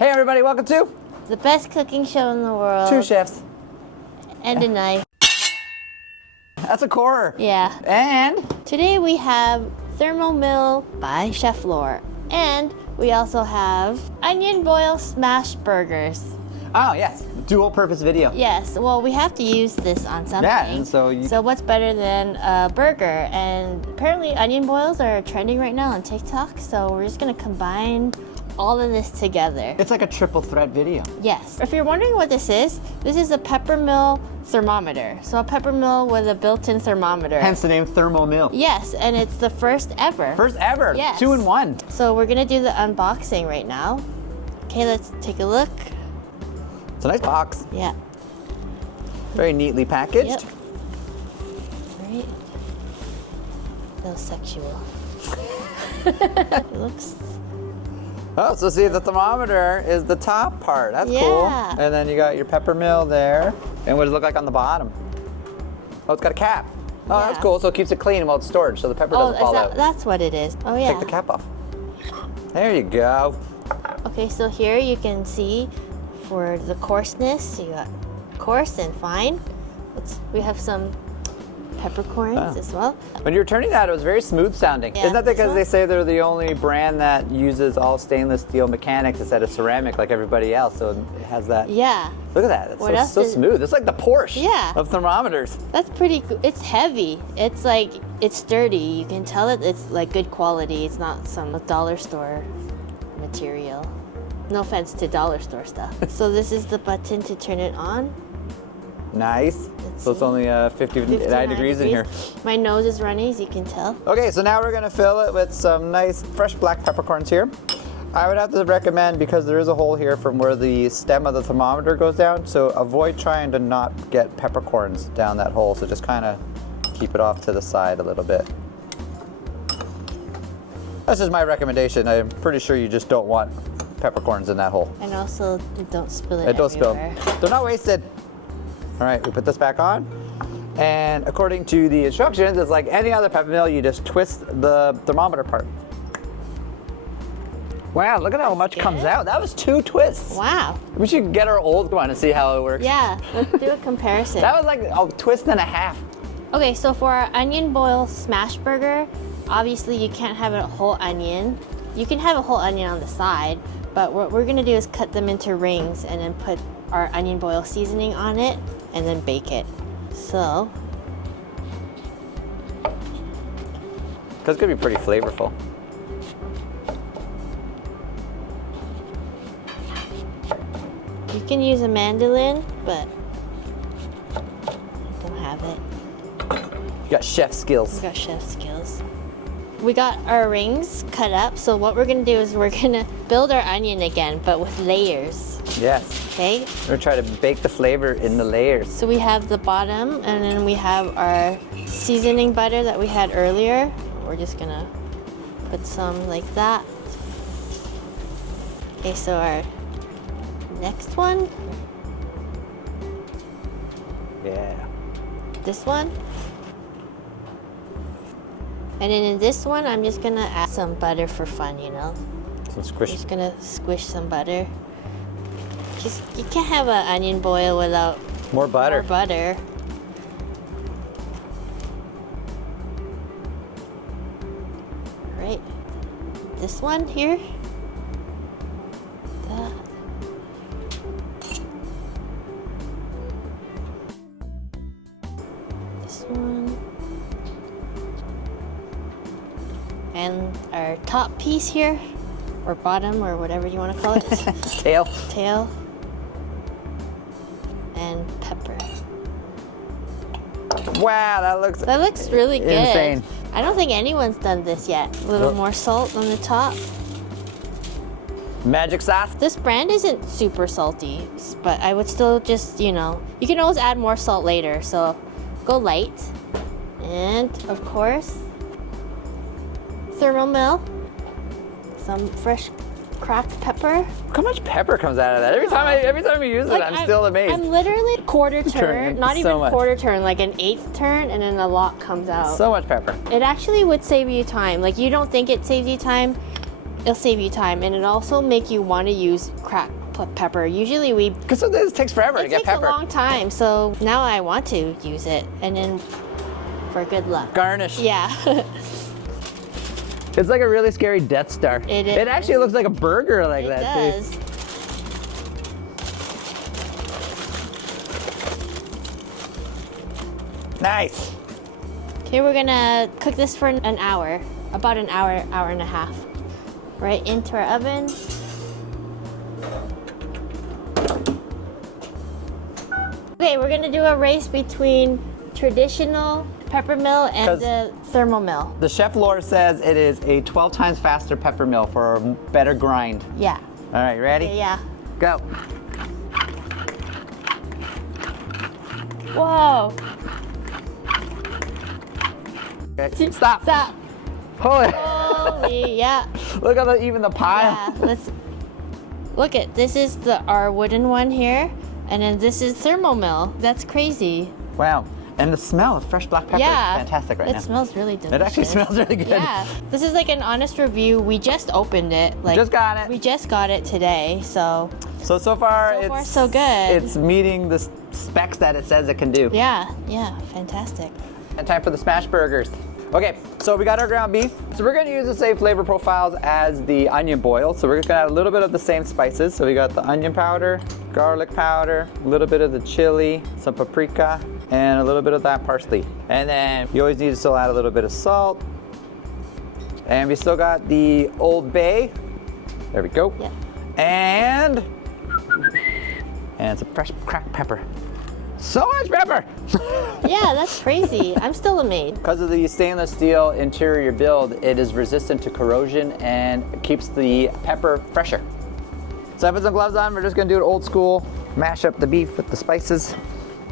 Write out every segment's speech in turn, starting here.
Hey everybody, welcome to the best cooking show in the world. 2 chefs. And a knife. That's a core. Yeah. And today we have Thermomill by Cheflor. And we also have onion boil smash burgers. oh yes, dual purpose video. Yes, well we have to use this on something. Yeah, and so what's better than a burger? And apparently onion boils are trending right now on TikTok, so we're just gonna combine all of this together. It's like a triple threat video. Yes. If you're wondering what this is a Peppermill thermometer. So a Peppermill with a built-in thermometer. Hence the name Thermomill. Yes, and it's the first ever. First ever. Yes. 2 in 1. So we're gonna do the unboxing right now. Okay, let's take a look. It's a nice box. Yeah. Very neatly packaged. Yep. Right. No sexual. It looks. Oh, so see, the thermometer is the top part. That's Yeah. cool. And then you got your Peppermill there. And what does it look like on the bottom? Oh, it's got a cap. Oh, Yeah. that's cool. So it keeps it clean while it's stored, so the pepper doesn't fall out. That's what it is. Oh yeah. Take the cap off. There you go. Okay, so here you can see for the coarseness, you got coarse and fine. We have some peppercorns as well. When you were turning that, it was very smooth sounding. Yeah, Isn't that because this they say they're the only brand that uses all stainless steel mechanics instead of ceramic like everybody else? So it has that. Yeah. Look at that. What It's else so is- smooth. It's like the Porsche Yeah. of thermometers. That's pretty cool. It's heavy. It's like, it's sturdy. You can tell it's like good quality. It's not some dollar store material. No offense to dollar store stuff. So this is the button to turn it on. Nice. So it's only 59 degrees in here. My nose is running, as you can tell. Okay, so now we're gonna fill it with some nice fresh black peppercorns here. I would have to recommend, because there is a hole here from where the stem of the thermometer goes down, so avoid trying to not get peppercorns down that hole. So just kind of keep it off to the side a little bit. That's just my recommendation. I'm pretty sure you just don't want peppercorns in that hole. And also, don't spill it Don't spill. everywhere. They're not wasted. All right, we put this back on. And according to the instructions, it's like any other Peppermill, you just twist the thermometer part. Wow, look at how much comes out. That was 2 twists. Wow. We should get our old one and see how it works. Yeah, let's do a comparison. That was like a twist and a half. Okay, so for our onion boil smash burger, obviously you can't have a whole onion. You can have a whole onion on the side, but what we're gonna do is cut them into rings and then put our onion boil seasoning on it and then bake it. So. Because it's gonna be pretty flavorful. You can use a mandolin, but I don't have it. You got chef skills. We got chef skills. We got our rings cut up, so what we're gonna do is we're gonna build our onion again, but with layers. Yes. Okay? We're gonna try to bake the flavor in the layers. So we have the bottom, and then we have our seasoning butter that we had earlier. We're just gonna put some like that. Okay, so our next one, Yeah. this one. And then in this one, I'm just gonna add some butter for fun, you know? Some squish. Just gonna squish some butter. Just, you can't have an onion boil without More butter. more butter. Right. This one here. That. This one. And our top piece here, or bottom, or whatever you want to call it. Tail. Tail. And pepper. Wow, that looks really good. insane. I don't think anyone's done this yet. A little more salt on the top. Magic sauce. This brand isn't super salty, but I would still just, you know, you can always add more salt later, so go light. And of course, Thermomill. Some fresh cracked pepper. Look how much pepper comes out of that. Every time we use it, I'm still amazed. I'm literally quarter turn, not so even much. quarter turn, like an eighth turn, and then a lot comes out. So much pepper. It actually would save you time. Like, you don't think it saves you time, It'll save you time, and it also make you want to use cracked pepper. Usually we Because sometimes it takes forever to get pepper. It takes a long time, so now I want to use it, and then for good luck. Garnish. Yeah. It's like a really scary Death Star. It is. It actually looks like a burger like that. It does. Too. Nice. Okay, we're gonna cook this for an hour, about an hour, hour and a half. Right into our oven. Okay, we're gonna do a race between traditional peppermill and the Thermomill. The Cheflor says it is a 12 times faster peppermill for a better grind. Yeah. All right, ready? Yeah. Go. Whoa. Okay. Stop. Stop. Holy. Holy, yeah. Look at even the pile. Yeah, let's look at this is our wooden one here, and then this is Thermomill. That's crazy. Wow. And the smell of fresh black pepper is fantastic right now. It smells really delicious. It actually smells really good. Yeah. This is like an honest review. We just opened it. Like, just got it. We just got it today, so. So far it's so good. It's meeting the specs that it says it can do. Yeah, fantastic. And time for the smash burgers. Okay, so we got our ground beef. So we're gonna use the same flavor profiles as the onion boil. So we're just gonna add a little bit of the same spices. So we got the onion powder, garlic powder, a little bit of the chili, some paprika, and a little bit of that parsley. And then you always need to still add a little bit of salt. And we still got the Old Bay. There we go. Yeah. And some fresh cracked pepper. So much pepper! Yeah, that's crazy. I'm still amazed. Because of the stainless steel interior build, it is resistant to corrosion and keeps the pepper fresher. So I put some gloves on. We're just gonna do it old school. Mash up the beef with the spices.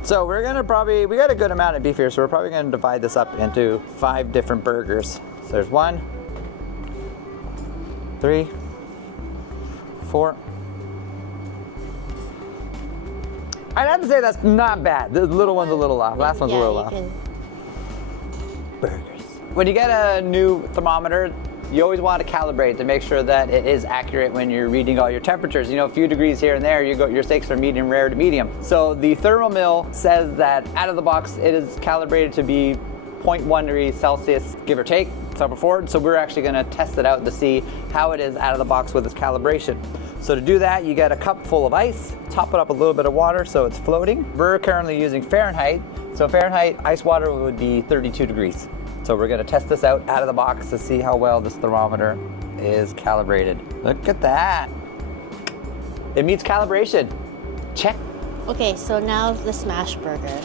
So we're gonna we got a good amount of beef here, so we're probably gonna divide this up into 5 different burgers. So there's 1, 3, 4. I'd have to say that's not bad. The little one's a little off. Last one's a little off. Burgers. When you get a new thermometer, you always want to calibrate to make sure that it is accurate when you're reading all your temperatures. You know, a few degrees here and there, your steaks from medium rare to medium. So the Thermomill says that out of the box, it is calibrated to be 0.1 degrees Celsius, give or take. So we're actually gonna test it out to see how it is out of the box with this calibration. So to do that, you get a cup full of ice, top it up with a little bit of water so it's floating. We're currently using Fahrenheit. So Fahrenheit ice water would be 32 degrees. So we're gonna test this out of the box to see how well this thermometer is calibrated. Look at that. It meets calibration. Check. Okay, so now the smash burger.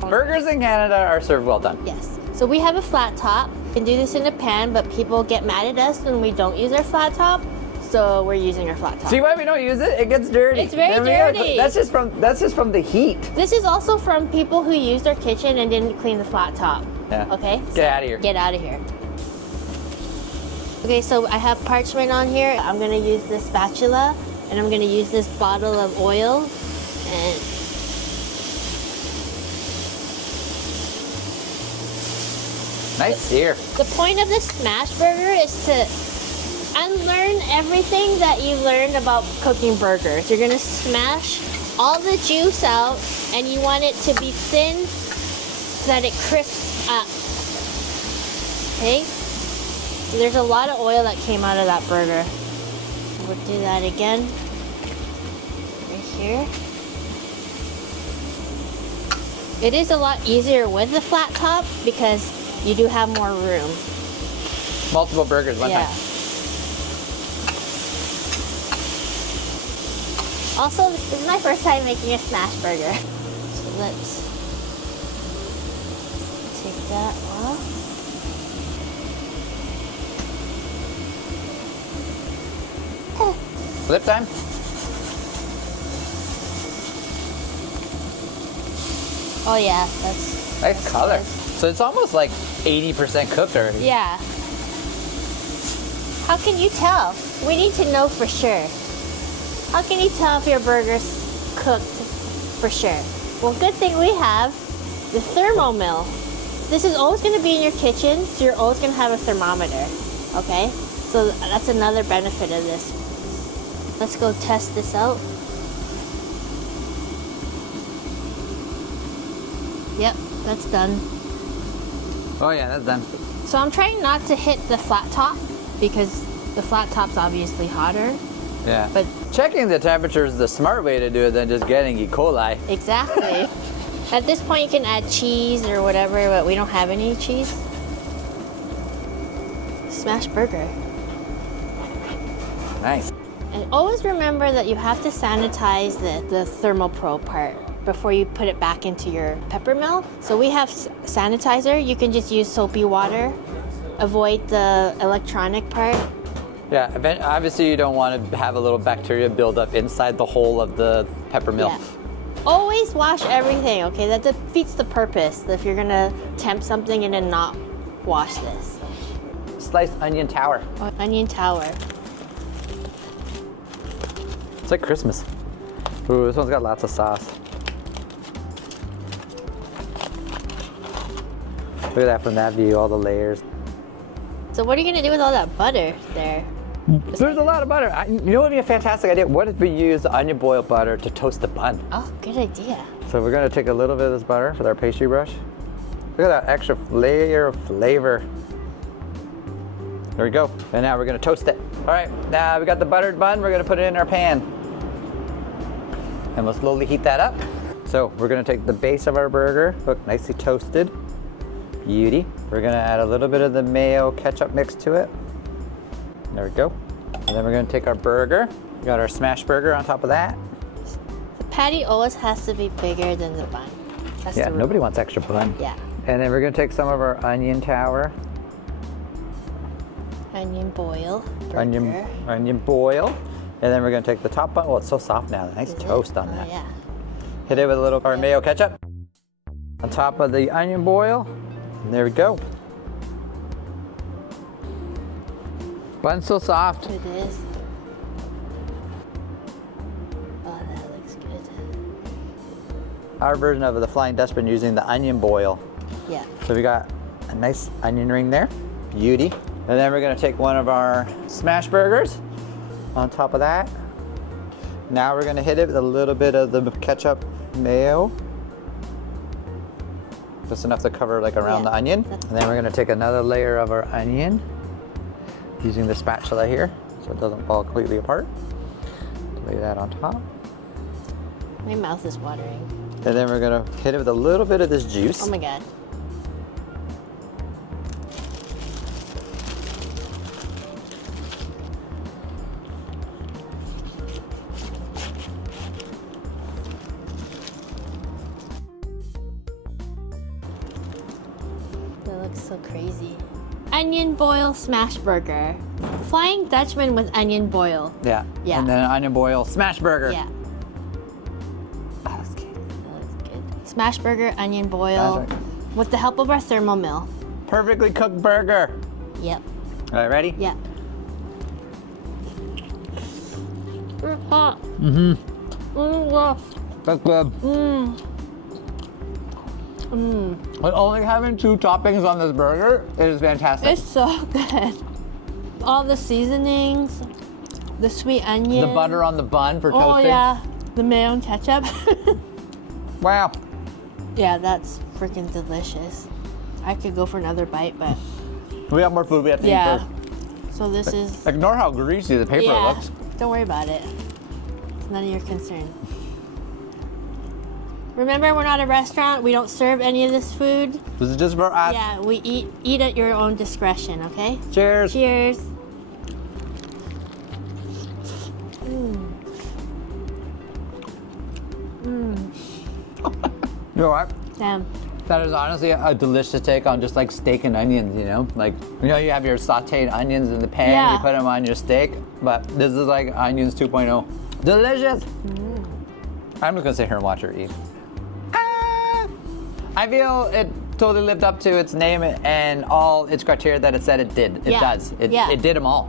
Burgers in Canada are served well done. Yes. So we have a flat top. We can do this in a pan, but people get mad at us when we don't use our flat top. So we're using our flat top. See why we don't use it? It gets dirty. It's very dirty. That's just from the heat. This is also from people who used their kitchen and didn't clean the flat top. Yeah. Okay? Get out of here. Get out of here. Okay, so I have parchment on here. I'm gonna use this spatula and I'm gonna use this bottle of oil and Nice sear. the point of this smash burger is to unlearn everything that you learned about cooking burgers. You're gonna smash all the juice out and you want it to be thin so that it crisps up. Okay? So there's a lot of oil that came out of that burger. We'll do that again. Right here. It is a lot easier with the flat top because you do have more room. Multiple burgers one time. Also, this is my first time making a smash burger. So let's take that off. Flip time. Oh yeah, that's Nice color. good. So it's almost like 80% cooked already. Yeah. How can you tell? We need to know for sure. How can you tell if your burger's cooked for sure? Well, good thing we have the Thermomill. This is always going to be in your kitchen, so you're always going to have a thermometer, okay? So that's another benefit of this. Let's go test this out. Yep, that's done. Oh yeah, that's done. So I'm trying not to hit the flat top because the flat top's obviously hotter. Yeah. But checking the temperature is the smart way to do it than just getting E. coli. exactly. At this point, you can add cheese or whatever, but we don't have any cheese. Smash burger. Nice. And always remember that you have to sanitize the ThermoPro part before you put it back into your pepper mill. So we have sanitizer. You can just use soapy water. Avoid the electronic part. Yeah, obviously you don't want to have a little bacteria build up inside the hole of the pepper mill. Yeah. Always wash everything, okay? That defeats the purpose if you're gonna tempt something and then not wash this. Sliced onion tower. Oh, onion tower. It's like Christmas. Ooh, this one's got lots of sauce. Look at that from that view, all the layers. So what are you gonna do with all that butter there? There's a lot of butter. You know what would be a fantastic idea? What if we use the onion boil butter to toast the bun? Oh, good idea. So we're gonna take a little bit of this butter with our pastry brush. Look at that extra layer of flavor. There we go. And now we're gonna toast it. All right, now we got the buttered bun. We're gonna put it in our pan. And we'll slowly heat that up. So we're gonna take the base of our burger, look, nicely toasted. Beauty. We're gonna add a little bit of the mayo ketchup mix to it. There we go. And then we're gonna take our burger. We got our smash burger on top of that. The patty always has to be bigger than the bun. That's Yeah, the rule. nobody wants extra bun. Yeah. And then we're gonna take some of our onion tower. Onion boil. Burger. Onion boil. And then we're gonna take the top bun. Oh, it's so soft now. Nice Is it? toast on Oh, that. yeah. Hit it with a little our mayo ketchup. On top of the onion boil. And there we go. Bun's so soft. It is. Oh, that looks good. Our version of the Flying Dutchman using the onion boil. Yeah. So we got a nice onion ring there. Beauty. And then we're gonna take one of our smash burgers on top of that. Now we're gonna hit it with a little bit of the ketchup mayo. Just enough to cover like around Yeah. the onion. And then we're gonna take another layer of our onion using the spatula here so it doesn't fall completely apart. Lay that on top. My mouth is watering. And then we're gonna hit it with a little bit of this juice. Oh my god. That looks so crazy. Onion boil smash burger. Flying Dutchman with onion boil. Yeah. Yeah. And then an onion boil smash burger. Yeah, Oh, that's good. that looks good. Smash burger, onion boil, That's right. with the help of our Thermomill. Perfectly cooked burger. Yep. All right, ready? Yeah. It's hot. Mm-hmm. Mm, That's good. mm. Mm. But only having 2 toppings on this burger is fantastic. It's so good. All the seasonings, the sweet onion. The butter on the bun for Oh toasting. yeah, the mayo and ketchup. Wow. Yeah, that's freaking delicious. I could go for another bite, but We have more food we have to eat yeah. first. So this is. Ignore how greasy the paper Yeah, looks. don't worry about it. It's none of your concern. Remember, we're not a restaurant. We don't serve any of this food. This is just for us. Yeah, we eat at your own discretion, okay? Cheers. Cheers. Mm. Mm. You know what? Damn. That is honestly a delicious take on just like steak and onions, you know? Like, you know, you have your sauteed onions in the pan, Yeah. you put them on your steak, but this is like onions 2.0. Delicious! I'm just gonna sit here and watch her eat. Ah! I feel it totally lived up to its name and all its criteria that it said it did. It Yeah. does. It did them all.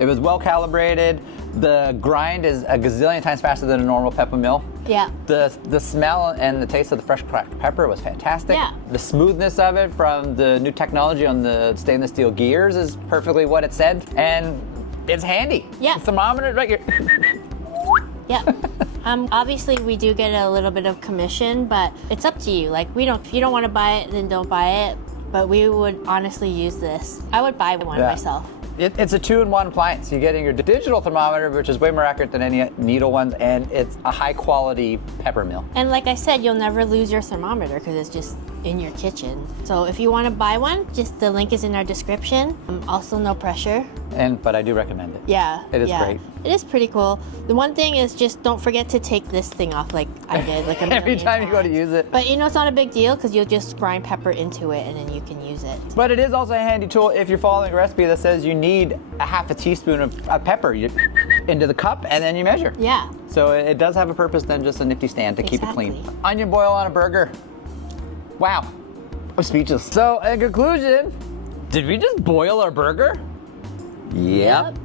It was well calibrated. The grind is a gazillion times faster than a normal pepper mill. Yeah. The smell and the taste of the fresh cracked pepper was fantastic. Yeah. The smoothness of it from the new technology on the stainless steel gears is perfectly what it said, and it's handy. Yeah. The thermometer right here. Yeah. Obviously we do get a little bit of commission, but it's up to you. Like if you don't want to buy it, then don't buy it. But we would honestly use this. I would buy one myself. It's a 2-in-1 appliance. You're getting your digital thermometer, which is way more accurate than any needle ones, and it's a high quality pepper mill. And like I said, you'll never lose your thermometer because it's just in your kitchen. So if you want to buy one, just the link is in our description. Also no pressure. But I do recommend it. Yeah. It is great. It is pretty cool. The one thing is just don't forget to take this thing off like I did. Like every time you go to use it. But you know, it's not a big deal because you'll just grind pepper into it and then you can use it. But it is also a handy tool if you're following a recipe that says you need a half a teaspoon of pepper into the cup and then you measure. Yeah. So it does have a purpose than just a nifty stand to keep it clean. Onion boil on a burger. Wow. I'm speechless. So in conclusion, did we just boil our burger? Yep.